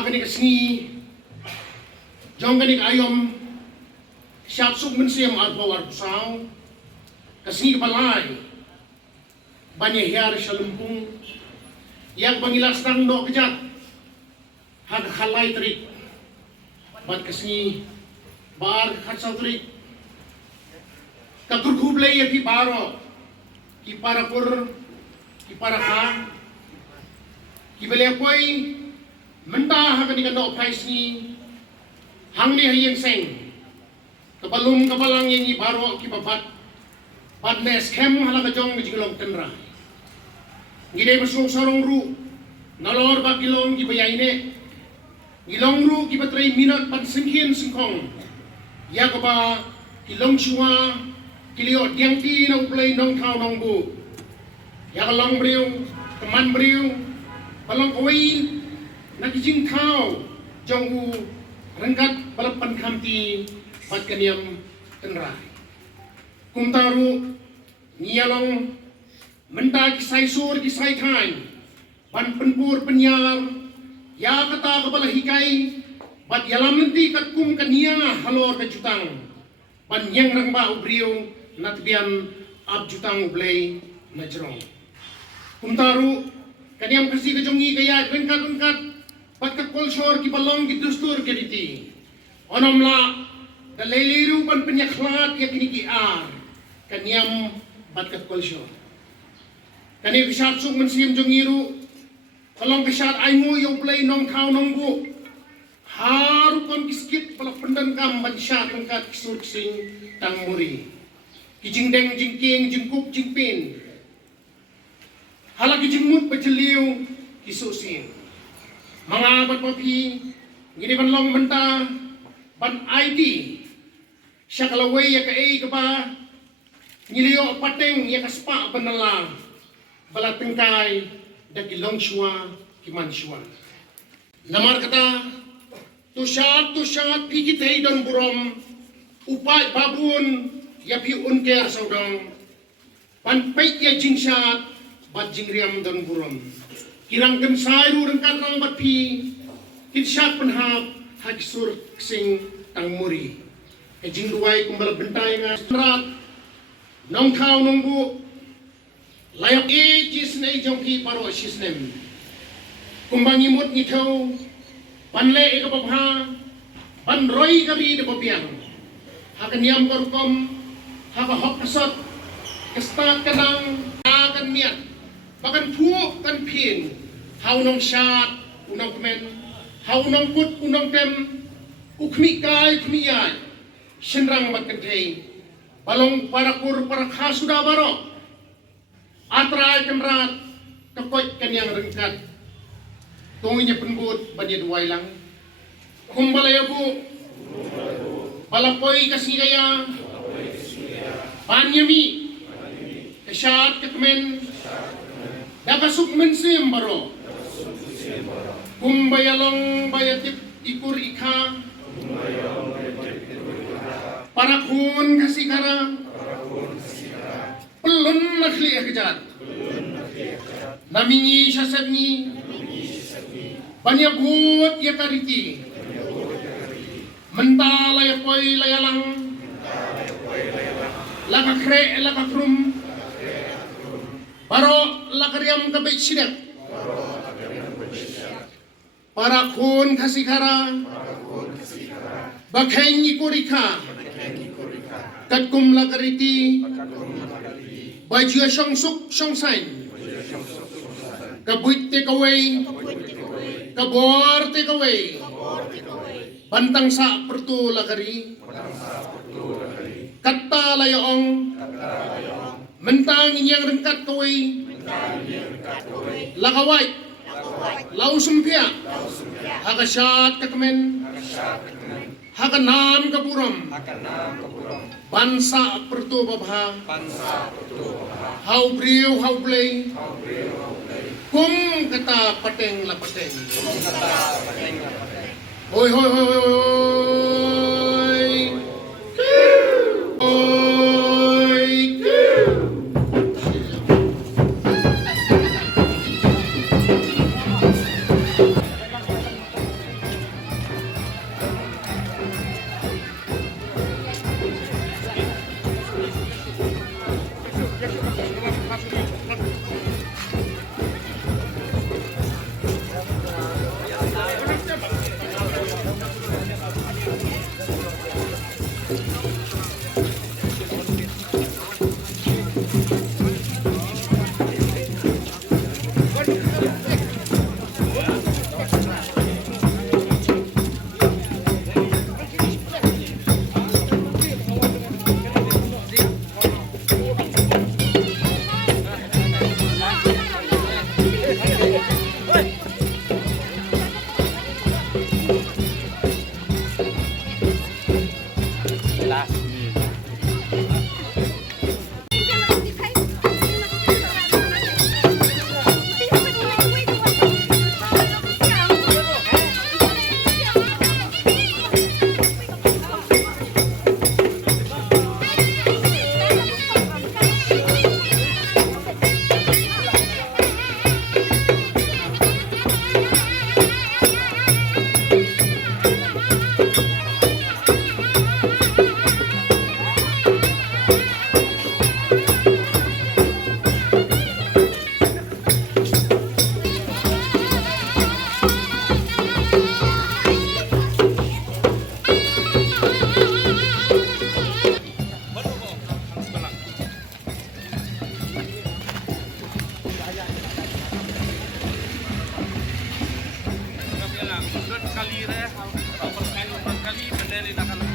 hagani kasni jongani ayom siap suk mensiam arbawar kusau kasni balai banyak hiar salumpung yang pangilas tang do kejat hag halai terik bat kasni bar khatsau terik katur kublai ya pi baro ki parapur ki paraka ki bele koi menta hagani kando paisni hangni hayeng seng kabalum kabalang yang i baro ki babat bat nes kem hala kajong ni jinglong tenra ngide besung sarong ru nalor ba kilong ki bayaine gilong ru ki batrai minat pat singkien singkong ya ba kilong chua kilio diangti na uplay nong thau nong bu ya kalong briu teman briu balong kawai na kijing thau jong u rengkat balapan kamti pat kaniam tenra kumtaru nialong menta kisai sur kisai thain pan penpur penyar ya kata kepala hikai bat yalam nanti kat kum kania halor ke jutang pan yang rang ba ubriu natbian ab jutang ublay na jerong kumtaru kaniam kasi ke jongi kaya rengkat pat ka kolsor ki balong ki dustur ke diti onomla kaleliru pan penyaklat ya kini ki ar kaniam bat ka kolsor kani bisat suk mensim jongiru kalong bisat aingu yo play nong thau nong bu haru kon kiskit pala pendan kam ban syat angkat kisur sing tang muri kijing deng jingking jingkup jingpin halagi jingmut bajeliu kisusin mga batpapi gini ban long menta ban ID siya kalaway ya ka ay ka ba ngiliyo pateng ya kaspa banala balat tengkai dagilong shua kiman shua lamar kata tusyat pigit hay don burom upay babun yapi unker saudang panpait ya jingsat bat jingriam don burom kirang kensai ru rengkat rang bat pi kinsat penhap hagisur sing tang muri jing duai kumbal bentai nga serat nong thau nong bu layak jisnei jongki paro sisnem kumbangi mut ni thau panle e kababha pan roi kari de babiang hakan yam korkom haka hok kasot kestat kanang akan miat bakan puok kan pin hau nong syat unong kemen hau nong put unong tem ukmi kai ukmi yai senrang bat kentei balong parakur parakha sudah barok atrai kemrat kekot kan yang rengkat tunginya penbut banyak dua lang kumbalaya bu balapoi kasih kaya panyami kesyat kekemen dakasuk mensim baro kumbayalong bayatip ikur ika parakun kasih kara pelun nakli kejat namingi sasabni banyak buat ya kariti mentala ya koi layalang laka kre laka krum baro lakariam kabit sidak parakun kasih kara bakhengi kurika katkum lakariti baju song suk song sain kabuit take away kabor take away bantang sa pertu lakari kata layong mentang yang rengkat kaway lakawai lau sumpia hakasyat kakemen hakanam kapuram bansa pertu babha hau briu hau play kum kata pateng la pateng hoi hoi hoi hoi kali re, berkali kali bendera nak kalau.